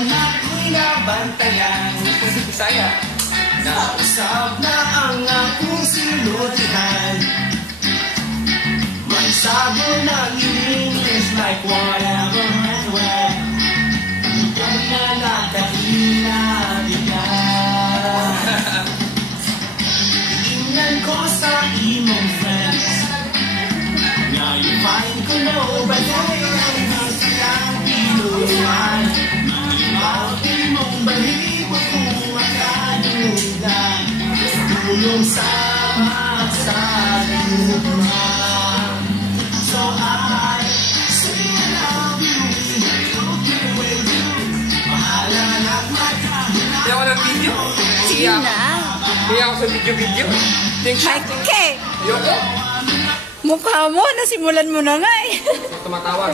Ang ako'y nabantayan. Puso Bisaya. Nausap na ang akong sinutihan. May sabo ng English like whatever and when. Ikaw na nakahina bigyan. Tingnan ko sa imong friends. Ngayon find ko nobody ang silang pinuluan. Mga mong balik mo kung makadulan. Tulong sa magsaguma. So I say I love you. Okay with you. Mahala at magkahula. Hindi ako ng video. Sige na. Hindi ako sa video. Mike! Ayoko. Mukha mo, nasimulan mo na nga eh. Tumatawag.